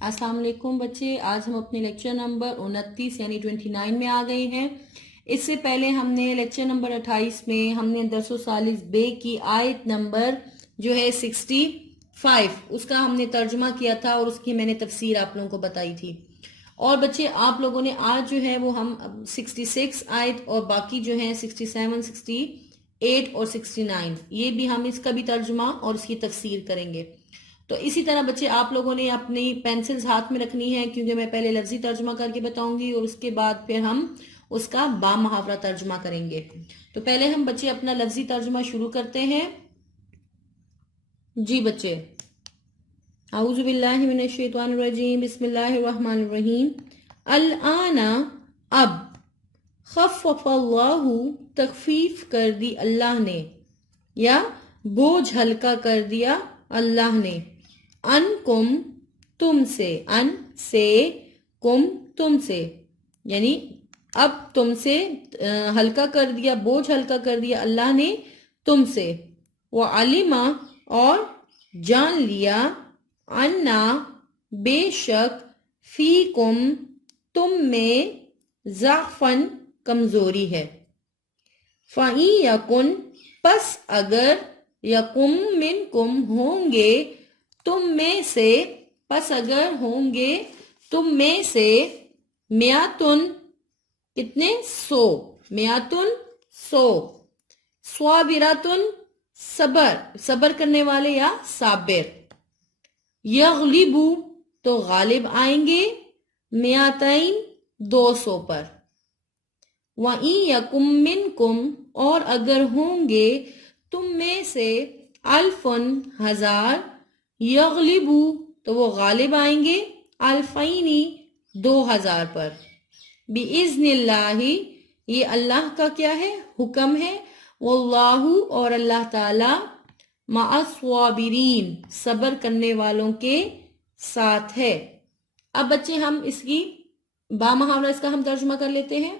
السلام علیکم بچے، آج ہم اپنے لیکچر نمبر 29 یعنی 29 میں آ گئے ہیں۔ اس سے پہلے ہم نے لیکچر نمبر 28 میں ہم نے درس و ثالث بے کی آیت نمبر جو ہے 65 اس کا ہم نے ترجمہ کیا تھا اور اس کی میں نے تفسیر آپ لوگوں کو بتائی تھی۔ اور بچے آپ لوگوں نے آج جو ہے وہ ہم 66 آیت اور باقی جو ہیں 67 68 اور 69 یہ بھی ہم اس کا بھی ترجمہ اور اس کی تفسیر کریں گے۔ تو اسی طرح بچے آپ لوگوں نے اپنی پینسلز ہاتھ میں رکھنی ہے، کیونکہ میں پہلے لفظی ترجمہ کر کے بتاؤں گی اور اس کے بعد پھر ہم اس کا با محاورہ ترجمہ کریں گے۔ تو پہلے ہم بچے اپنا لفظی ترجمہ شروع کرتے ہیں۔ جی بچے، اعوذ باللہ من الشیطان الرجیم، بسم اللہ الرحمن الرحیم۔ الآن، اب، خفف اللہ، تخفیف کر دی اللہ نے، یا بوجھ ہلکا کر دیا اللہ نے، ان کم، تم سے، ان سے، کم، تم سے، یعنی اب تم سے ہلکا کر دیا، بوجھ ہلکا کر دیا اللہ نے تم سے، وعلما، اور جان لیا، انا، بے شک، فیکم، تم میں، ضعفن، کمزوری ہے، فَإِن یکن، پس اگر، یکم منکم، ہوں گے تم میں سے، پس اگر ہوں گے تم میں سے، میاتن، کتنے، 100، میاتن، 100، صابراتن، صبر کرنے والے یا صابر، یغلبو، تو غالب آئیں گے، میاتین، 200 پر، وَإِن یکم منکم، اور اگر ہوں گے تم میں سے، الفن، 1000، یغلبو، تو وہ غالب آئیں گے، الفینی، 2000 پر، بِإِذْنِ اللہ، یہ اللہ کا کیا ہے، حکم ہے، واللہ، اور اللہ تعالی، مع الصابرین، صبر کرنے والوں کے ساتھ ہے۔ اب بچے ہم اس کی با محاورہ اس کا ہم ترجمہ کر لیتے ہیں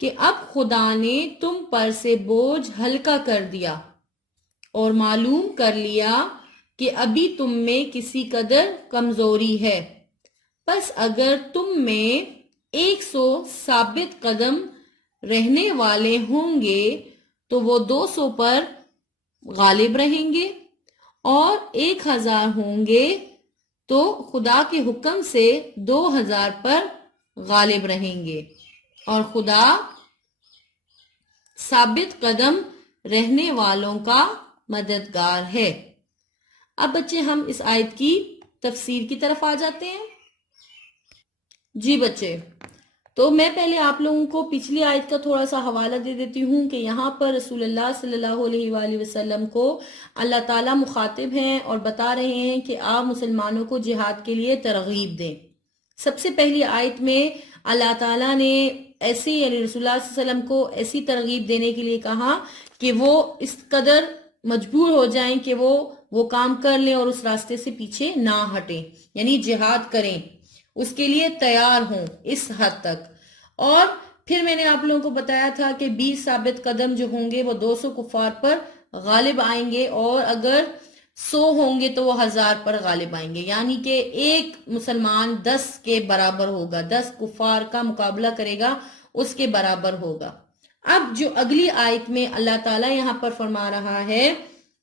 کہ اب خدا نے تم پر سے بوجھ ہلکا کر دیا اور معلوم کر لیا کہ ابھی تم میں کسی قدر کمزوری ہے، پس اگر تم میں 100 ثابت قدم رہنے والے ہوں گے تو وہ 200 پر غالب رہیں گے، اور 1000 ہوں گے تو خدا کے حکم سے 2000 پر غالب رہیں گے، اور خدا ثابت قدم رہنے والوں کا مددگار ہے۔ اب بچے ہم اس آیت کی تفسیر کی طرف آ جاتے ہیں۔ جی بچے، تو میں پہلے آپ لوگوں کو پچھلی آیت کا تھوڑا سا حوالہ دے دیتی ہوں کہ یہاں پر رسول اللہ صلی اللہ علیہ وآلہ وسلم کو اللہ تعالیٰ مخاطب ہیں اور بتا رہے ہیں کہ آپ مسلمانوں کو جہاد کے لیے ترغیب دیں۔ سب سے پہلی آیت میں اللہ تعالیٰ نے ایسی، یعنی رسول اللہ صلی اللہ علیہ وسلم کو ایسی ترغیب دینے کے لیے کہا کہ وہ اس قدر مجبور ہو جائیں کہ وہ کام کر لیں اور اس راستے سے پیچھے نہ ہٹیں، یعنی جہاد کریں، اس کے لیے تیار ہوں اس حد تک۔ اور پھر میں نے آپ لوگوں کو بتایا تھا کہ 20 ثابت قدم جو ہوں گے وہ 200 کفار پر غالب آئیں گے، اور اگر 100 ہوں گے تو وہ 1000 پر غالب آئیں گے، یعنی کہ ایک مسلمان 10 کے برابر ہوگا، 10 کفار کا مقابلہ کرے گا، اس کے برابر ہوگا۔ اب جو اگلی آیت میں اللہ تعالیٰ یہاں پر فرما رہا ہے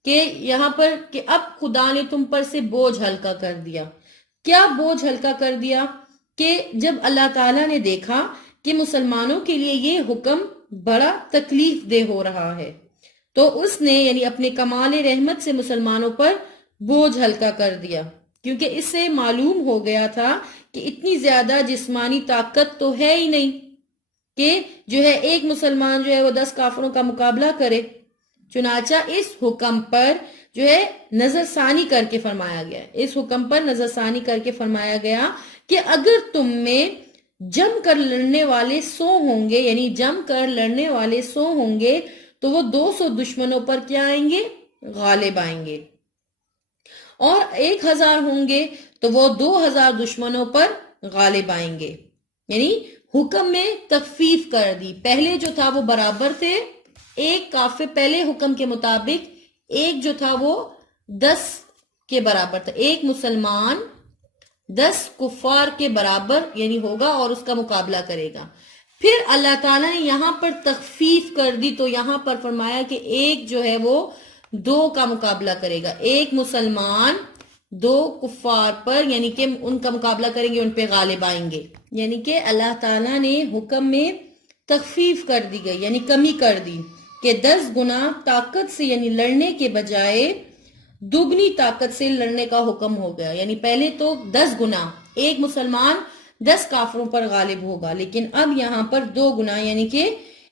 کہ یہاں پر کہ اب خدا نے تم پر سے بوجھ ہلکا کر دیا۔ کیا بوجھ ہلکا کر دیا؟ کہ جب اللہ تعالیٰ نے دیکھا کہ مسلمانوں کے لیے یہ حکم بڑا تکلیف دہ ہو رہا ہے، تو اس نے یعنی اپنے کمال رحمت سے مسلمانوں پر بوجھ ہلکا کر دیا، کیونکہ اس سے معلوم ہو گیا تھا کہ اتنی زیادہ جسمانی طاقت تو ہے ہی نہیں کہ جو ہے ایک مسلمان جو ہے وہ 10 کافروں کا مقابلہ کرے۔ چنانچہ اس حکم پر جو ہے نظر ثانی کر کے فرمایا گیا، اس حکم پر نظر ثانی کر کے فرمایا گیا کہ اگر تم میں جم کر لڑنے والے 100 ہوں گے، یعنی جم کر لڑنے والے 100 ہوں گے تو وہ 200 دشمنوں پر کیا آئیں گے؟ غالب آئیں گے، اور 1000 ہوں گے تو وہ 2000 دشمنوں پر غالب آئیں گے، یعنی حکم میں تخفیف کر دی۔ پہلے جو تھا وہ برابر تھے، ایک کافر پہلے حکم کے مطابق ایک جو تھا وہ 10 کے برابر تھا، ایک مسلمان 10 کفار کے برابر یعنی ہوگا اور اس کا مقابلہ کرے گا۔ پھر اللہ تعالیٰ نے یہاں پر تخفیف کر دی، تو یہاں پر فرمایا کہ ایک جو ہے وہ 2 کا مقابلہ کرے گا، ایک مسلمان 2 کفار پر یعنی کہ ان کا مقابلہ کریں گے، ان پہ غالب آئیں گے۔ یعنی کہ اللہ تعالیٰ نے حکم میں تخفیف کر دی گئی یعنی کمی کر دی کہ 10 گنا طاقت سے یعنی لڑنے کے بجائے دگنی طاقت سے لڑنے کا حکم ہو گیا۔ یعنی پہلے تو 10 گنا ایک مسلمان 10 کافروں پر غالب ہوگا، لیکن اب یہاں پر 2 گنا یعنی کہ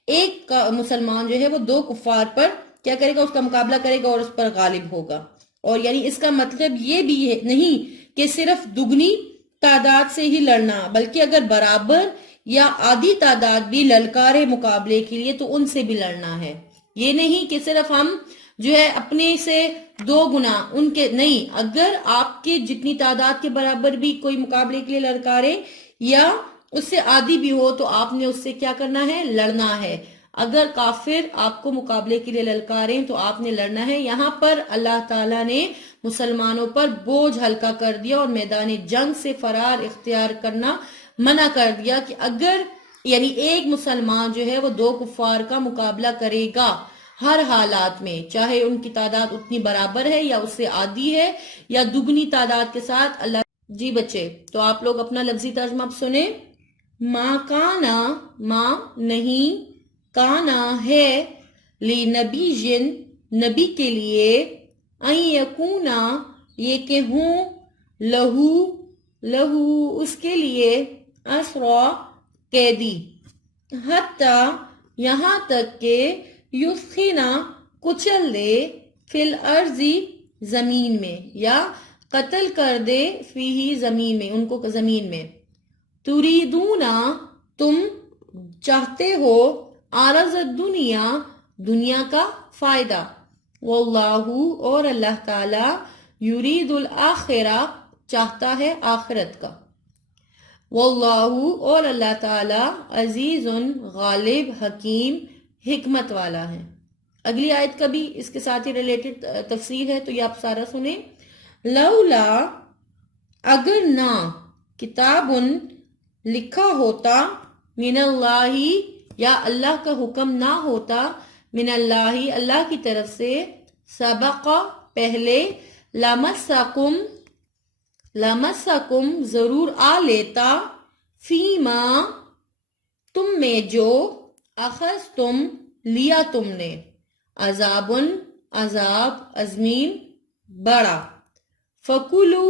ایک مسلمان جو ہے وہ 2 کفار پر کیا کرے گا، اس کا مقابلہ کرے گا اور اس پر غالب ہوگا۔ اور یعنی اس کا مطلب یہ بھی ہے نہیں کہ صرف دگنی تعداد سے ہی لڑنا، بلکہ اگر برابر یا آدھی تعداد بھی للکارے مقابلے کے لیے تو ان سے بھی لڑنا ہے۔ یہ نہیں کہ صرف ہم جو ہے اپنے سے 2 گنا ان کے نہیں، اگر آپ کے جتنی تعداد کے برابر بھی کوئی مقابلے کے لیے للکارے یا اس سے آدھی بھی ہو تو آپ نے اس سے کیا کرنا ہے، لڑنا ہے۔ اگر کافر آپ کو مقابلے کے لیے للکاریں تو آپ نے لڑنا ہے۔ یہاں پر اللہ تعالیٰ نے مسلمانوں پر بوجھ ہلکا کر دیا اور میدان جنگ سے فرار اختیار کرنا منع کر دیا کہ اگر یعنی ایک مسلمان جو ہے وہ 2 کفار کا مقابلہ کرے گا ہر حالات میں، چاہے ان کی تعداد اتنی برابر ہے یا اس سے آدھی ہے یا دگنی تعداد کے ساتھ۔ اللہ جی بچے تو آپ لوگ اپنا لفظی ترجمہ اب سنیں۔ ما کانا، ما نہیں، کانا ہے، لی نبی جن نبی کے لیے، این یکونا یہ کہ ہوں، لہو لہو اس کے لیے، اسرا قیدی، حتی یہاں تک کہ یثخنا کچل دے، فی الارض زمین میں، یا قتل کر دے، فیہی زمین میں، ان کو زمین میں۔ تریدونا تم چاہتے ہو، عارض الدنیا دنیا کا فائدہ، واللہ اور اللہ تعالی، یرید الآخرہ چاہتا ہے آخرت کا، واللہ اور اللہ تعالی، عزیز غالب، حکیم حکمت والا ہے۔ اگلی آیت کا بھی اس کے ساتھ ہی ریلیٹڈ تفسیر ہے، تو یہ آپ سارا سنیں۔ لولا اگر نہ، کتاب لکھا ہوتا، من اللہ یا اللہ کا حکم نہ ہوتا، من اللہ اللہ کی طرف سے، سبق پہلے، لمسکم ضرور آ لیتا، فیما تم میں جو، اخذتم لیا تم نے، عذاب عذاب، عظیم بڑا، فکلو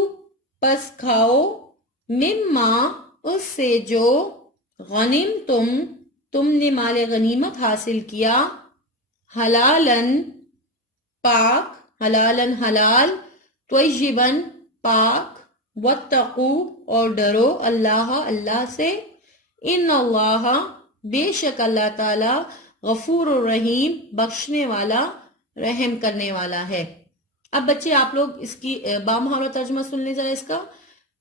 پس کھاؤ، مما اس سے جو، غنیم تم نے مال غنیمت حاصل کیا، حلالن پاک، حلالن حلال، طیبن پاک، واتقو اور ڈرو، اللہ اللہ سے، ان اللہ بے شک اللہ تعالی، غفور الرحیم بخشنے والا رحم کرنے والا ہے۔ اب بچے آپ لوگ اس کی بامحاورہ ترجمہ سن لیں ذرا اس کا۔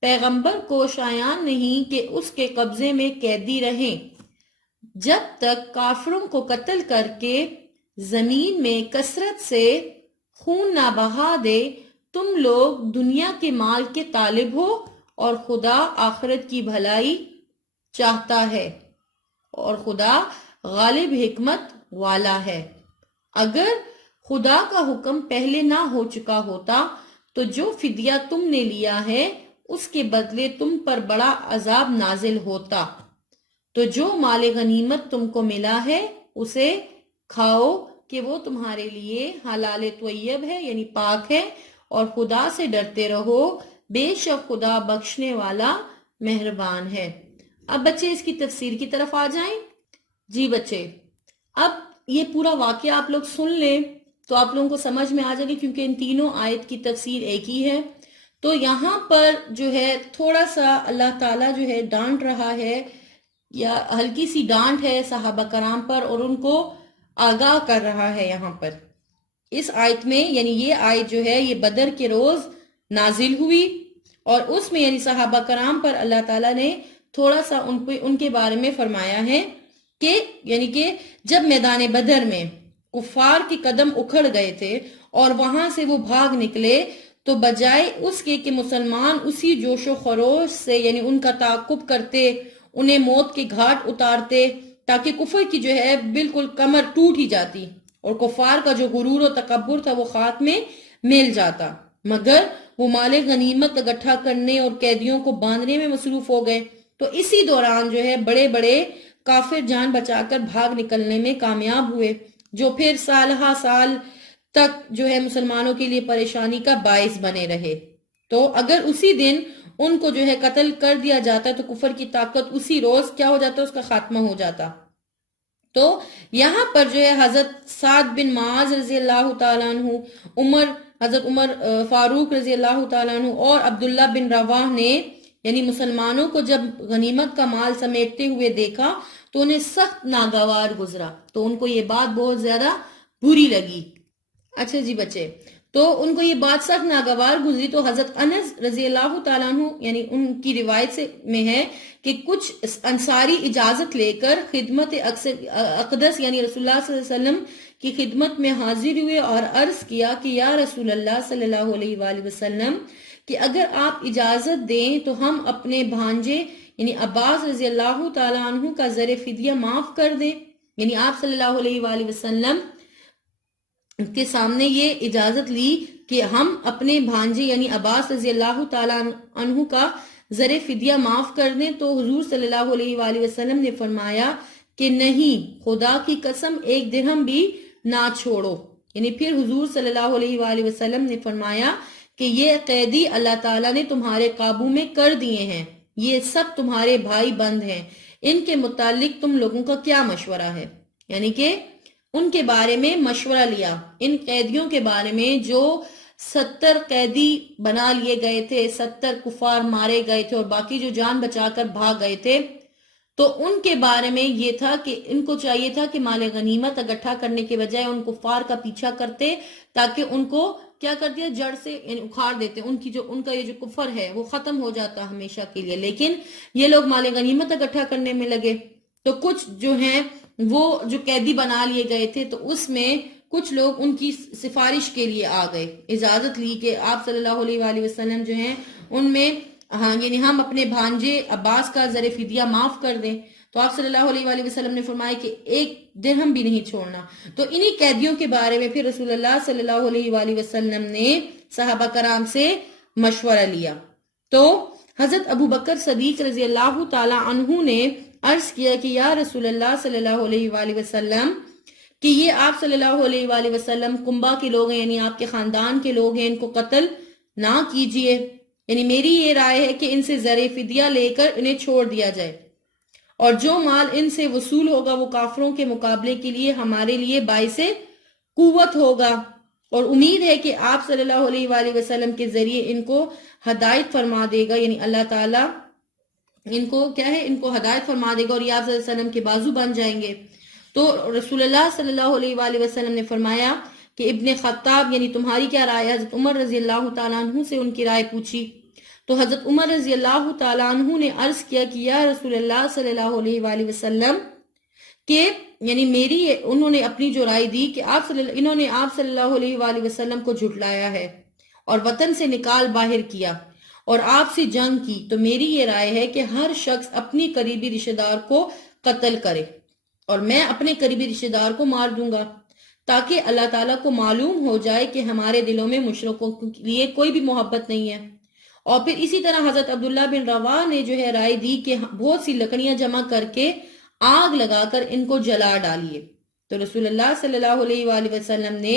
پیغمبر کو شایان نہیں کہ اس کے قبضے میں قیدی رہیں جب تک کافروں کو قتل کر کے زمین میں کثرت سے خون نہ بہا دے۔ تم لوگ دنیا کے مال کے طالب ہو اور خدا آخرت کی بھلائی چاہتا ہے، اور خدا غالب حکمت والا ہے۔ اگر خدا کا حکم پہلے نہ ہو چکا ہوتا تو جو فدیہ تم نے لیا ہے اس کے بدلے تم پر بڑا عذاب نازل ہوتا۔ تو جو مال غنیمت تم کو ملا ہے اسے کھاؤ کہ وہ تمہارے لیے حلال طیب ہے یعنی پاک ہے، اور خدا سے ڈرتے رہو، بے شک خدا بخشنے والا مہربان ہے۔ اب بچے اس کی تفسیر کی طرف آ جائیں۔ جی بچے اب یہ پورا واقعہ آپ لوگ سن لیں تو آپ لوگوں کو سمجھ میں آ جائے گی، کیونکہ ان تینوں آیت کی تفسیر ایک ہی ہے۔ تو یہاں پر جو ہے تھوڑا سا اللہ تعالیٰ جو ہے ڈانٹ رہا ہے، یا ہلکی سی ڈانٹ ہے صحابہ کرام پر، اور ان کو آگاہ کر رہا ہے یہاں پر اس آیت میں۔ یعنی یہ آیت جو ہے یہ بدر کے روز نازل ہوئی، اور اس میں یعنی صحابہ کرام پر اللہ تعالیٰ نے تھوڑا سا ان کے بارے میں فرمایا ہے کہ یعنی کہ جب میدان بدر میں کفار کے قدم اکھڑ گئے تھے اور وہاں سے وہ بھاگ نکلے، تو بجائے اس کے کہ مسلمان اسی جوش و خروش سے یعنی ان کا تعاقب کرتے، انہیں موت کے گھاٹ اتارتے تاکہ کفر کی جو ہے بالکل کمر ٹوٹ ہی جاتی اور کفار کا جو غرور و تکبر تھا وہ خاک میں مل جاتا، مگر وہ مال غنیمت اکٹھا کرنے اور قیدیوں کو باندھنے میں مصروف ہو گئے۔ تو اسی دوران جو ہے بڑے بڑے کافر جان بچا کر بھاگ نکلنے میں کامیاب ہوئے، جو پھر سالہ سال تک جو ہے مسلمانوں کے لیے پریشانی کا باعث بنے رہے۔ تو اگر اسی دن ان کو جو ہے قتل کر دیا جاتا تو کفر کی طاقت اسی روز کیا ہو جاتا، اس کا خاتمہ ہو جاتا۔ تو یہاں پر جو ہے حضرت سعد بن معاذ رضی اللہ تعالیٰ عنہ، حضرت عمر فاروق رضی اللہ تعالیٰ عنہ اور عبداللہ بن رواح نے یعنی مسلمانوں کو جب غنیمت کا مال سمیٹتے ہوئے دیکھا تو انہیں سخت ناگوار گزرا، تو ان کو یہ بات بہت زیادہ بری لگی۔ اچھا جی بچے، تو ان کو یہ بات سخت ناگوار گزری تو حضرت انس رضی اللہ تعالیٰ عنہ یعنی ان کی روایت سے میں ہے کہ کچھ انصاری اجازت لے کر خدمت اقدس یعنی رسول اللہ صلی اللہ علیہ وسلم کی خدمت میں حاضر ہوئے اور عرض کیا کہ یا رسول اللہ صلی اللہ علیہ وآلہ وسلم کہ اگر آپ اجازت دیں تو ہم اپنے بھانجے یعنی عباس رضی اللہ تعالیٰ عنہ کا زر فدیہ معاف کر دیں۔ یعنی آپ صلی اللہ علیہ وآلہ وسلم کے سامنے یہ اجازت لی کہ ہم اپنے بھانجے یعنی عباس رضی اللہ تعالیٰ عنہ کا زر فدیہ معاف کر دیں، تو حضور صلی اللہ علیہ وآلہ وسلم نے فرمایا کہ نہیں، خدا کی قسم ایک درہم بھی نہ چھوڑو۔ یعنی پھر حضور صلی اللہ علیہ وآلہ وسلم نے فرمایا کہ یہ قیدی اللہ تعالیٰ نے تمہارے قابو میں کر دیے ہیں، یہ سب تمہارے بھائی بند ہیں، ان کے متعلق تم لوگوں کا کیا مشورہ ہے؟ یعنی کہ ان کے بارے میں مشورہ لیا، ان قیدیوں کے بارے میں جو 70 قیدی بنا لیے گئے تھے، 70 کفار مارے گئے تھے اور باقی جو جان بچا کر بھاگ گئے تھے، تو ان کے بارے میں یہ تھا کہ ان کو چاہیے تھا کہ مال غنیمت اکٹھا کرنے کے بجائے ان کفار کا پیچھا کرتے تاکہ ان کو کیا کر دیا، جڑ سے یعنی اکھاڑ دیتے، ان کا یہ جو کفر ہے وہ ختم ہو جاتا ہمیشہ کے لیے۔ لیکن یہ لوگ مال غنیمت اکٹھا کرنے میں لگے، تو کچھ جو ہیں وہ جو قیدی بنا لیے گئے تھے تو اس میں کچھ لوگ ان کی سفارش کے لیے آ گئے، اجازت لی کہ آپ صلی اللہ علیہ وآلہ وسلم جو ہیں ان میں یعنی ہم اپنے بھانجے عباس کا زر فدیہ معاف کر دیں۔ تو آپ صلی اللہ علیہ وآلہ وسلم نے فرمایا کہ ایک درہم بھی نہیں چھوڑنا۔ تو انہی قیدیوں کے بارے میں پھر رسول اللہ صلی اللہ علیہ وآلہ وسلم نے صحابہ کرام سے مشورہ لیا۔ تو حضرت ابو بکر صدیق رضی اللہ تعالی عنہ نے عرض کیا کہ یا رسول اللہ صلی اللہ علیہ وآلہ وسلم کہ یہ آپ صلی اللہ علیہ وآلہ وسلم کنبہ کے لوگ ہیں، یعنی آپ کے خاندان کے لوگ ہیں، ان کو قتل نہ کیجئے۔ یعنی میری یہ رائے ہے کہ ان سے زر فدیہ لے کر انہیں چھوڑ دیا جائے، اور جو مال ان سے وصول ہوگا وہ کافروں کے مقابلے کے لیے ہمارے لیے باعث قوت ہوگا، اور امید ہے کہ آپ صلی اللہ علیہ وآلہ وسلم کے ذریعے ان کو ہدایت فرما دے گا، یعنی اللہ تعالیٰ ان کو کیا ہے، ان کو ہدایت فرما دے گا اور یہ آپ صلی اللہ علیہ وسلم کے بازو بن جائیں گے۔ تو رسول اللہ صلی اللہ علیہ وآلہ وسلم نے فرمایا کہ ابن خطاب یعنی تمہاری کیا رائے ہے؟ حضرت عمر رضی اللہ تعالیٰ عنہ سے ان کی رائے پوچھی، تو حضرت عمر رضی اللہ تعالیٰ عنہ نے عرض کیا کہ یا رسول اللہ صلی اللہ علیہ وآلہ وسلم کہ یعنی انہوں نے اپنی جو رائے دی کہ انہوں نے آپ صلی اللہ علیہ وآلہ وسلم کو جھٹلایا ہے اور وطن سے نکال باہر کیا اور آپ سے جنگ کی، تو میری یہ رائے ہے کہ ہر شخص اپنی قریبی رشتہ دار کو قتل کرے اور میں اپنے قریبی رشتہ دار کو مار دوں گا، تاکہ اللہ تعالیٰ کو معلوم ہو جائے کہ ہمارے دلوں میں مشرکوں کے لیے کوئی بھی محبت نہیں ہے۔ اور پھر اسی طرح حضرت عبداللہ بن رواح نے جو ہے رائے دی کہ بہت سی لکڑیاں جمع کر کے آگ لگا کر ان کو جلا ڈالیے۔ تو رسول اللہ صلی اللہ علیہ وآلہ وسلم نے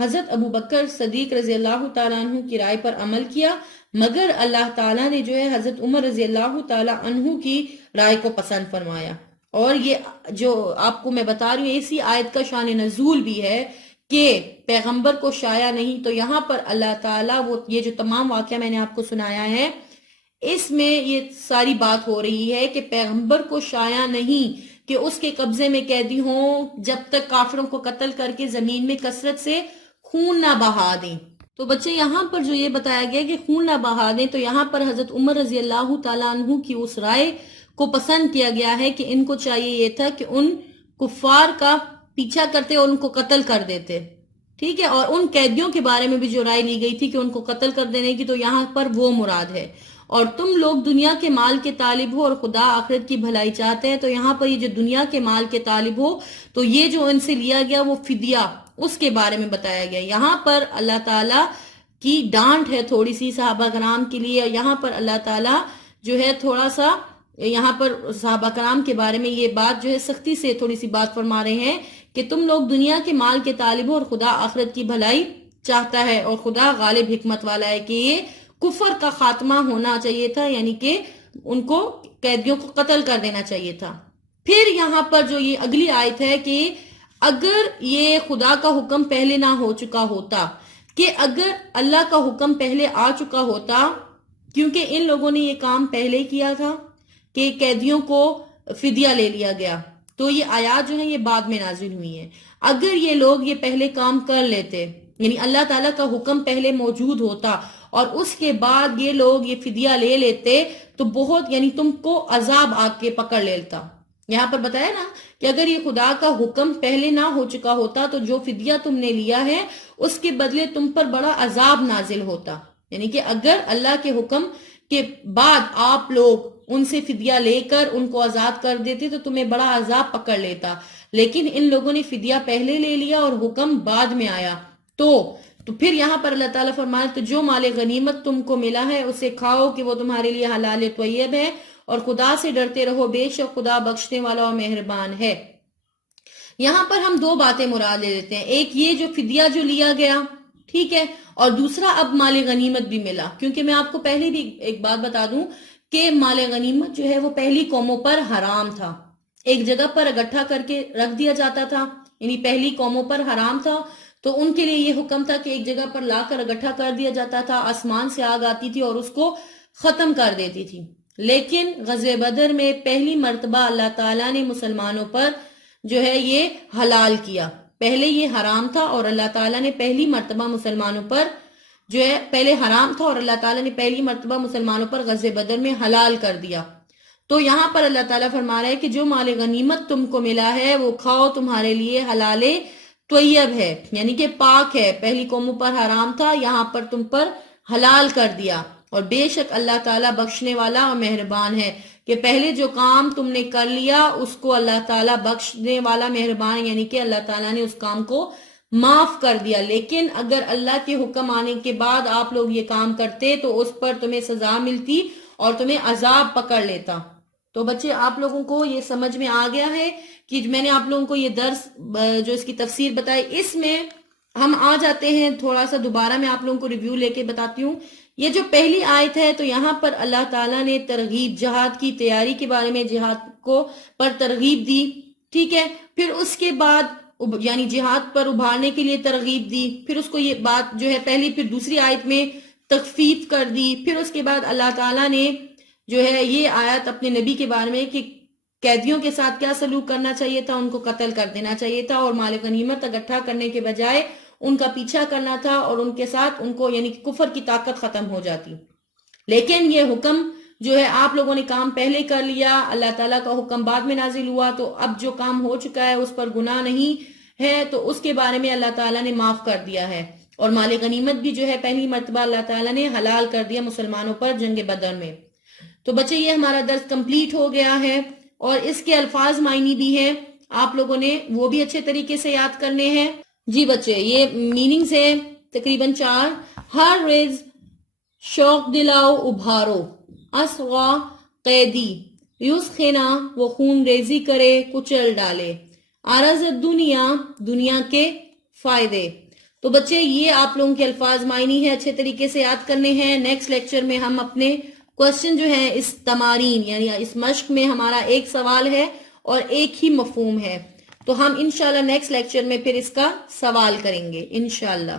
حضرت ابو بکر صدیق رضی اللہ تعالیٰ عنہ کی رائے پر عمل کیا، مگر اللہ تعالیٰ نے جو ہے حضرت عمر رضی اللہ تعالیٰ عنہ کی رائے کو پسند فرمایا۔ اور یہ جو آپ کو میں بتا رہی ہوں اسی آیت کا شان نزول بھی ہے کہ پیغمبر کو شایع نہیں، تو یہاں پر اللہ تعالیٰ یہ جو تمام واقعہ میں نے آپ کو سنایا ہے اس میں یہ ساری بات ہو رہی ہے کہ پیغمبر کو شایع نہیں کہ اس کے قبضے میں قیدی ہوں جب تک کافروں کو قتل کر کے زمین میں کثرت سے خون نہ بہا دیں۔ تو بچے یہاں پر جو یہ بتایا گیا کہ خون نہ بہا دیں، تو یہاں پر حضرت عمر رضی اللہ تعالیٰ عنہ کی اس رائے کو پسند کیا گیا ہے کہ ان کو چاہیے یہ تھا کہ ان کفار کا پیچھا کرتے اور ان کو قتل کر دیتے۔ ٹھیک ہے، اور ان قیدیوں کے بارے میں بھی جو رائے لی گئی تھی کہ ان کو قتل کر دینے کی، تو یہاں پر وہ مراد ہے. اور تم لوگ دنیا کے مال کے طالب ہو اور خدا آخرت کی بھلائی چاہتے ہیں. تو یہاں پر یہ جو دنیا کے مال کے طالب ہو، تو یہ جو ان سے لیا گیا وہ فدیہ، اس کے بارے میں بتایا گیا. یہاں پر اللہ تعالیٰ کی ڈانٹ ہے تھوڑی سی صحابہ کرام کے لیے. یہاں پر اللہ تعالیٰ جو ہے تھوڑا سا یہاں پر صحابہ کرام کے بارے میں یہ بات جو ہے سختی سے تھوڑی سی بات فرما رہے ہیں کہ تم لوگ دنیا کے مال کے طالب ہو اور خدا آخرت کی بھلائی چاہتا ہے، اور خدا غالب حکمت والا ہے کہ یہ کفر کا خاتمہ ہونا چاہیے تھا، یعنی کہ ان کو قیدیوں کو قتل کر دینا چاہیے تھا. پھر یہاں پر جو یہ اگلی آیت ہے کہ اگر یہ خدا کا حکم پہلے نہ ہو چکا ہوتا، کہ اگر اللہ کا حکم پہلے آ چکا ہوتا، کیونکہ ان لوگوں نے یہ کام پہلے کیا تھا کہ قیدیوں کو فدیہ لے لیا گیا، تو یہ آیات جو ہیں یہ بعد میں نازل ہوئی ہیں. اگر یہ لوگ یہ پہلے کام کر لیتے، یعنی اللہ تعالیٰ کا حکم پہلے موجود ہوتا اور اس کے بعد یہ لوگ یہ فدیہ لے لیتے، تو بہت یعنی تم کو عذاب آ کے پکڑ لیتا. یہاں پر بتایا نا کہ اگر یہ خدا کا حکم پہلے نہ ہو چکا ہوتا تو جو فدیہ تم نے لیا ہے اس کے بدلے تم پر بڑا عذاب نازل ہوتا. یعنی کہ اگر اللہ کے حکم کے بعد آپ لوگ ان سے فدیہ لے کر ان کو آزاد کر دیتے تو تمہیں بڑا عذاب پکڑ لیتا. لیکن ان لوگوں نے فدیہ پہلے لے لیا اور حکم بعد میں آیا. تو پھر یہاں پر اللہ تعالیٰ فرمائے تو جو مال غنیمت تم کو ملا ہے اسے کھاؤ کہ وہ تمہارے لیے حلال طیب ہے، اور خدا سے ڈرتے رہو، بے شک خدا بخشنے والا اور مہربان ہے. یہاں پر ہم دو باتیں مراد لے لیتے ہیں، ایک یہ جو فدیہ جو لیا گیا، ٹھیک ہے، اور دوسرا اب مال غنیمت بھی ملا. کیونکہ میں آپ کو پہلے بھی ایک بات بتا دوں کہ مال غنیمت جو ہے وہ پہلی قوموں پر حرام تھا، ایک جگہ پر اکٹھا کر کے رکھ دیا جاتا تھا، یعنی پہلی قوموں پر حرام تھا. تو ان کے لیے یہ حکم تھا کہ ایک جگہ پر لا کر اکٹھا کر دیا جاتا تھا، آسمان سے آگ آتی تھی اور اس کو ختم کر دیتی تھی. لیکن غزوہ بدر میں پہلی مرتبہ اللہ تعالیٰ نے مسلمانوں پر جو ہے یہ حلال کیا. پہلے یہ حرام تھا اور اللہ تعالیٰ نے پہلی مرتبہ مسلمانوں پر جو ہے پہلے حرام تھا اور اللہ تعالیٰ نے پہلی مرتبہ مسلمانوں پر غزوہ بدر میں حلال کر دیا. تو یہاں پر اللہ تعالیٰ فرما رہا ہے کہ جو مال غنیمت تم کو ملا ہے وہ کھاؤ، تمہارے لیے حلال طیب ہے، یعنی کہ پاک ہے. پہلی قوموں پر حرام تھا، یہاں پر تم پر حلال کر دیا. اور بے شک اللہ تعالیٰ بخشنے والا اور مہربان ہے، کہ پہلے جو کام تم نے کر لیا اس کو اللہ تعالیٰ بخشنے والا مہربان، یعنی کہ اللہ تعالیٰ نے اس کام کو معاف کر دیا. لیکن اگر اللہ کے حکم آنے کے بعد آپ لوگ یہ کام کرتے تو اس پر تمہیں سزا ملتی اور تمہیں عذاب پکڑ لیتا. تو بچے آپ لوگوں کو یہ سمجھ میں آ گیا ہے کہ میں نے آپ لوگوں کو یہ درس جو اس کی تفسیر بتائی، اس میں ہم آ جاتے ہیں تھوڑا سا دوبارہ میں آپ لوگوں کو ریویو لے کے بتاتی ہوں. یہ جو پہلی آیت ہے تو یہاں پر اللہ تعالیٰ نے ترغیب جہاد کی تیاری کے بارے میں جہاد کو پر ترغیب دی، ٹھیک ہے. پھر اس کے بعد یعنی جہاد پر ابھارنے کے لیے ترغیب دی. پھر اس کو یہ بات جو ہے پہلی پھر دوسری آیت میں تخفیف کر دی. پھر اس کے بعد اللہ تعالیٰ نے جو ہے یہ آیت اپنے نبی کے بارے میں کہ قیدیوں کے ساتھ کیا سلوک کرنا چاہیے تھا، ان کو قتل کر دینا چاہیے تھا اور مال غنیمت اکٹھا کرنے کے بجائے ان کا پیچھا کرنا تھا اور ان کے ساتھ ان کو یعنی کفر کی طاقت ختم ہو جاتی. لیکن یہ حکم جو ہے آپ لوگوں نے کام پہلے کر لیا، اللہ تعالیٰ کا حکم بعد میں نازل ہوا، تو اب جو کام ہو چکا ہے اس پر گناہ نہیں ہے، تو اس کے بارے میں اللہ تعالیٰ نے معاف کر دیا ہے. اور مال غنیمت بھی جو ہے پہلی مرتبہ اللہ تعالیٰ نے حلال کر دیا مسلمانوں پر جنگ بدر میں. تو بچے یہ ہمارا درس کمپلیٹ ہو گیا ہے اور اس کے الفاظ معنی بھی ہیں، آپ لوگوں نے وہ بھی اچھے طریقے سے یاد کرنے ہیں. جی بچے یہ میننگز ہے تقریباً 4. ہر ریز شوق دلاؤ ابھارو، اسغا قیدی یسخنا وہ خون ریزی کرے کچل ڈالے، عرض دنیا دنیا کے فائدے. تو بچے یہ آپ لوگوں کے الفاظ معنی ہے، اچھے طریقے سے یاد کرنے ہیں. نیکسٹ لیکچر میں ہم اپنے کوشچن جو ہے اس تمارین یعنی اس مشق میں ہمارا ایک سوال ہے اور ایک ہی مفہوم ہے، تو ہم انشاءاللہ نیکسٹ لیکچر میں پھر اس کا سوال کریں گے انشاءاللہ.